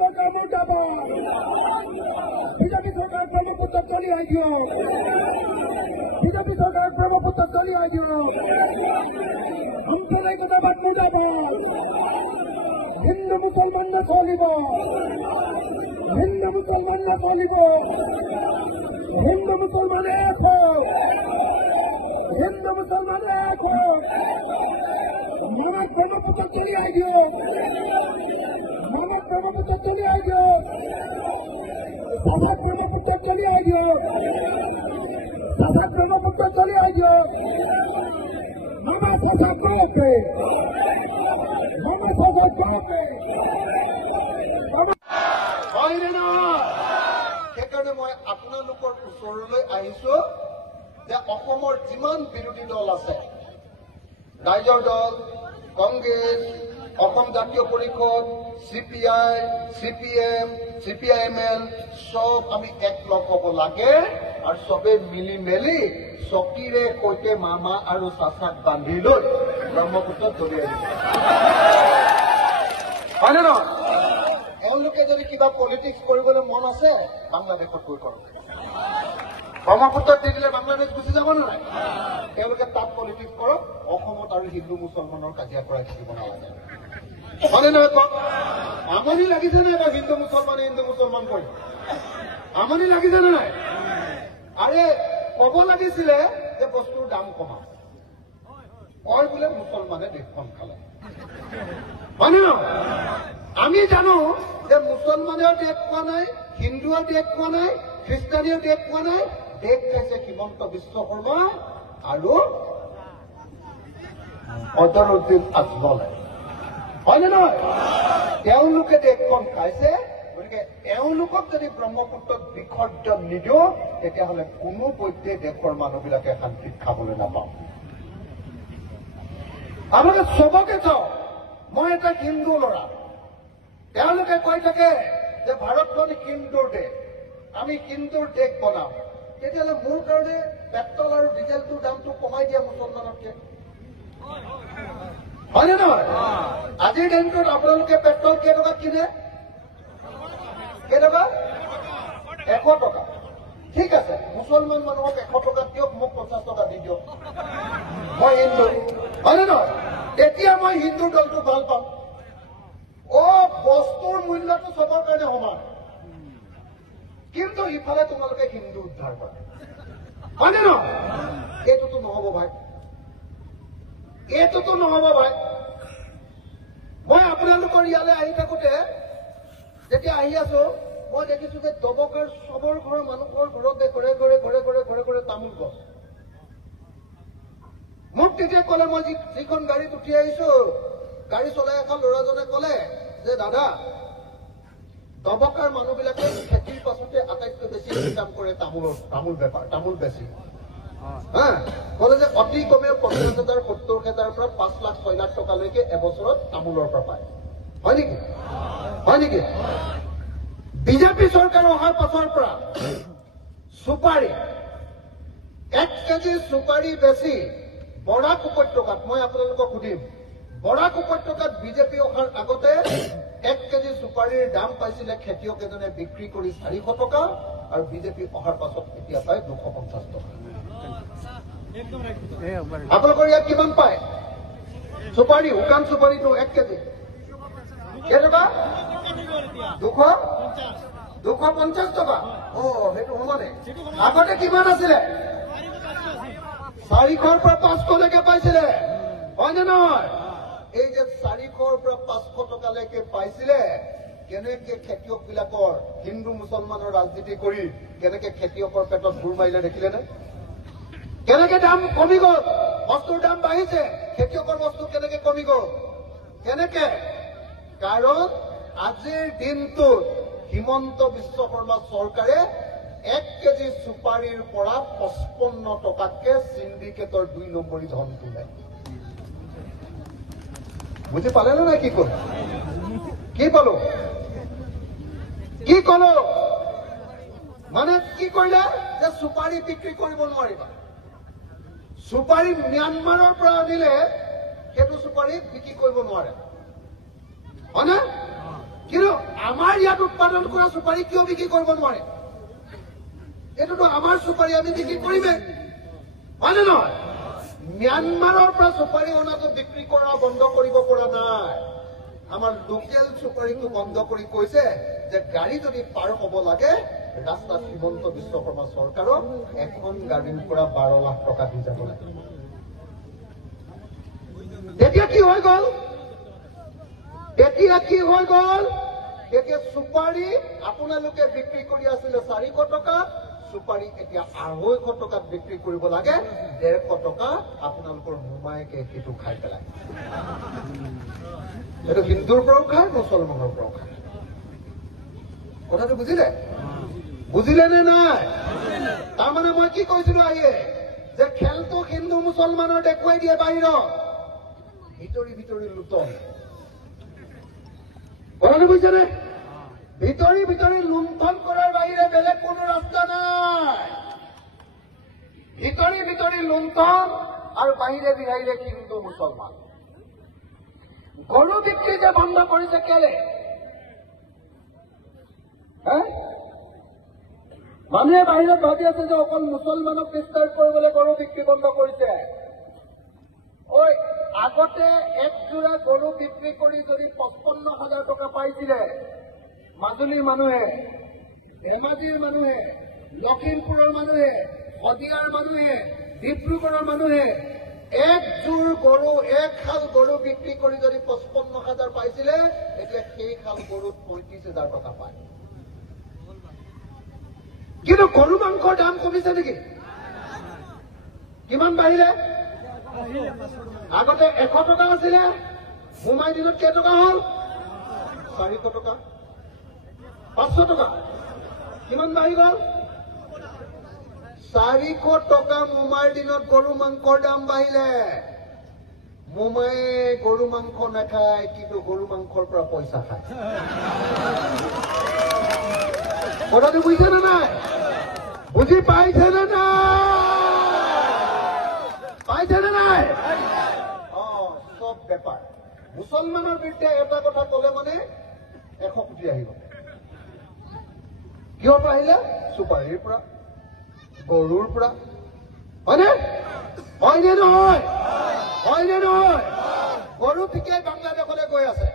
सरकार मुर्दाबाद बीजेपी सरकार ब्रह्मपुत्र चली आई बीजेपी सरकार ब्रह्मपुत्र चली आई हम सदैव मुर्दाबाद हिंदू मुसलमान न चलिब हिंदू मुसलमान न चलिब हिंदू मुसलमान एक हो हिंदू मुसलमान एक हो मानव ब्रह्मपुत्र चली आई मानव ब्रह्मपुत्र चली आई शासक ब्रह्मपुत्र चली आई शासक ब्रह्मपुत्र चली आई मामा शासक पे मामा शासक पे হয়নে নহয় সেইকাৰণে মই আপোনালোকৰ ওচৰলৈ আহিছো যে অসমৰ যিমান বিৰোধী দল আছে ৰাইজৰ দল কংগ্ৰেছ অসম জাতীয় পৰিষদ CPI CPM CPIML সব আমি একলগ হ'ব লাগে আৰু সবে মিলি মেলি চকীৰে কৈতে মামা আৰু চাচাক বান্ধি লৈ ব্ৰহ্মপুত্ৰত দলিয়াই দিছে হয়নে নহয় এওঁলোকে যদি কিবা পলিটিক্স কৰিবলৈ মন আছে বাংলাদেশত গৈ কৰক ব্ৰহ্মপুত্ৰত দি দিলে বাংলাদেশ গুচি যাব নাই তেওঁলোকে তাত পলিটিক্স কৰক অসমত আৰু হিন্দু মুছলমানৰ কাজিয়া কৰাই থাকিব নালাগে হয়নে নহয় কওক আমনি লাগিছে নাই বা হিন্দু মুছলমান কৰি আমনি লাগিছে নাই আৰে ক'ব লাগিছিলে যে বস্তুৰ দাম কমা কয় বোলে মুছলমানে দেশখন খালে হয়নে নহয় আমি জানো যে মুছলমানেও দেশ খোৱা নাই হিন্দুৱেও দেশ খোৱা নাই খ্ৰীষ্টানেও দেশ খোৱা নাই দেশ খাইছে হিমন্ত বিশ্ব শৰ্মা আৰু অজৰুদ্দিন আজমলে হয়নে নহয় তেওঁলোকে দেশখন খাইছে গতিকে এওঁলোকক যদি ব্ৰহ্মপুত্ৰত বিসৰ্জন নিদিওঁ তেতিয়াহ'লে কোনো পধ্যে দেশৰ মানুহবিলাকে শান্তিত খাবলৈ নাপাওঁ আমাকে চবকে চাওঁ মই এটা হিন্দু ল'ৰা তেওঁলোকে কৈ থাকে যে ভাৰতখন হিন্দুৰ দেশ আমি হিন্দুৰ দেশ বনাম তেতিয়াহ'লে মোৰ কাৰণে পেট্ৰল আৰু ডিজেলটোৰ দামটো কমাই দিয়া মুছলমানতকে হয়নে নহয় আজিৰ দিনটোত আপোনালোকে পেট্ৰল কেইটকাত কিনে কেইটকা 100 টকা ঠিক আছে মুছলমান মানুহক 100 টকা দিয়ক মোক 50 টকা দি দিয়ক মই হিন্দু হয়নে নহয় তেতিয়া মই হিন্দু দলটো ভাল পাম বস্তুৰ মূল্যটো চবৰ কাৰণে সমান কিন্তু ইফালে তোমালোকে হিন্দু উদ্ধাৰ কৰা হয়নে নহয় এইটোতো নহব ভাই এইটোতো নহব ভাই মই আপোনালোকৰ ইয়ালৈ আহি থাকোঁতে যেতিয়া আহি আছো মই দেখিছো যে দবকাৰ চবৰ ঘৰৰ মানুহৰ ঘৰতে ঘৰে ঘৰে ঘৰে ঘৰে ঘৰে ঘৰে তামোল গছ মোক তেতিয়া ক'লে মই যিখন গাড়ীত উঠি আহিছো গাড়ী চলাই এখন ল'ৰাজনে ক'লে যে দাদা দবকাৰ মানুহবিলাকে খেতিৰ পাছতে আটাইতকৈ বেছি ইনকাম কৰে তামোল বেপাৰ তামোল বেছি ক'লে যে অতি কমেও 50,000 70,000 পৰা 5 লাখ 6 লাখ টকালৈকে এবছৰত তামোলৰ পৰা পায় হয় নেকি বিজেপি চৰকাৰ অহাৰ পাছৰ পৰা সুপাৰী 1 কেজি সুপাৰী বেছি বৰাক উপত্যকাত মই আপোনালোকক সুধিম বৰাক উপত্যকাত বিজেপি অহাৰ আগতে 1 কেজি সুপাৰীৰ দাম পাইছিলে খেতিয়ক এজনে বিক্ৰী কৰি 400 টকা আৰু বিজেপি অহাৰ পাছত এতিয়া পায় 250 টকা আপোনালোকৰ ইয়াত কিমান পায় সুপাৰী শুকান সুপাৰীটো 1 কেজি কেইটকা 250 টকা সেইটো সমানে আগতে কিমান আছিলে 400ৰ পৰা 500লৈকে পাইছিলে হয়নে নহয় এই যে 400ৰ পৰা 500 টকালৈকে পাইছিলে কেনেকে খেতিয়কবিলাকৰ হিন্দু মুছলমানৰ ৰাজনীতি কৰি কেনেকে খেতিয়কৰ পেটত ঘূৰ মাৰিলে দেখিলে নে কেনেকে দাম কমি গ'ল বস্তুৰ দাম বাঢ়িছে খেতিয়কৰ বস্তু কেনেকে কমি গ'ল কেনেকে কাৰণ আজিৰ দিনটোত হিমন্ত বিশ্ব শৰ্মা চৰকাৰে 1 কেজি সুপাৰীৰ পৰা 55 টকাতকে সিন্ডিকেটৰ 2 নম্বৰী ধন তোলে বুজি পালে নে নাই কি কলো কি কলো মানে কি কৰিলে যে সুপাৰী বিক্ৰী কৰিব নোৱাৰিবা সুপাৰী ম্যানমাৰৰ পৰা আনিলে সেইটো সুপাৰী বিক্ৰী কৰিব নোৱাৰে হয়নে কিন্তু আমাৰ ইয়াত উৎপাদন কৰা চুপাৰী কিয় বিক্ৰী কৰিব নোৱাৰে? এইটোতো আমাৰ চুপাৰী, আমি বিক্ৰী কৰিমেই, হয় নে নহয়? ম্যানমাৰৰ পৰা চুপাৰী অনাটো বিক্ৰী কৰা বন্ধ কৰিব পৰা নাই। আমাৰ লোকেল চুপাৰীটো বন্ধ কৰি কৈছে যে গাড়ী যদি পাৰ হ'ব লাগে ৰাস্তাত হিমন্ত বিশ্ব শৰ্মা চৰকাৰক এখন গাড়ীৰ পৰা 12 লাখ টকা দি যাব লাগে। তেতিয়া কি হৈ গ'ল? এতিয়া চুপাৰী আপোনালোকে বিক্ৰী কৰি আছিলে 400 টকা, চুপাৰী এতিয়া 250 টকাত বিক্ৰী কৰিব লাগে। 150 টকা আপোনালোকৰ মোমায়েকে সেইটো খাই পেলায়। এইটো হিন্দুৰ পৰাও খায়, মুছলমানৰ পৰাও খায়। কথাটো বুজিলে নে নাই? তাৰমানে মই কি কৈছিলো আহিয়ে, যে খেলটো হিন্দু মুছলমানৰ দেখুৱাই দিয়ে বাহিৰত, ভিতৰি লুটন। কথাটো বুজিছেনে? ভিতৰি লুণ্ঠন কৰাৰ বাহিৰে বেলেগ কোনো ৰাস্তা নাই। ভিতৰি লুণ্ঠন আৰু বাহিৰে হিন্দু মুছলমান। গৰু বিক্ৰী যে বন্ধ কৰিছে কেলে? মানুহে বাহিৰত ভাবি আছে যে অকল মুছলমানক ডিষ্টাৰ্ব কৰিবলৈ গৰু বিক্ৰী বন্ধ কৰিছে। আগতে এক যোৰা গৰু বিক্ৰী কৰি যদি 55,000 টকা পাইছিলে মাজুলীৰ মানুহে, ধেমাজিৰ মানুহে, লখিমপুৰৰ মানুহে, শদিয়াৰ মানুহে, ডিব্ৰুগড়ৰ মানুহে, এক খাল গৰু বিক্ৰী কৰি যদি 55,000 পাইছিলে, এতিয়া সেই খাল গৰুত 35,000 টকা পায়। কিন্তু গৰু মাংসৰ দাম কমিছে নেকি? কিমান বাঢ়িলে? আগতে 100 টকা আছিলে, মোমাই দিনত কেইটকা হ'ল? 400 টকা, 500 টকা। কিমান বাঢ়ি গ'ল? 400 টকা মোমাৰ দিনত গৰু মাংসৰ দাম বাঢ়িলে। মোমায়ে গৰু মাংস নাখায়, কিন্তু গৰু মাংসৰ পৰা পইচা খায়। কথাটো বুজিছে নে নাই? বুজি পাইছে নে নাই? চব বেপাৰ। মুছলমানৰ বিৰুদ্ধে এটা কথা কলে মানে 100 কোটি আহিব। কিহৰ পৰা আহিলে? চুপাৰীৰ পৰা, গৰুৰ পৰা। হয়নে নহয়? গৰু ঠিকেই বাংলাদেশলৈ গৈ আছে।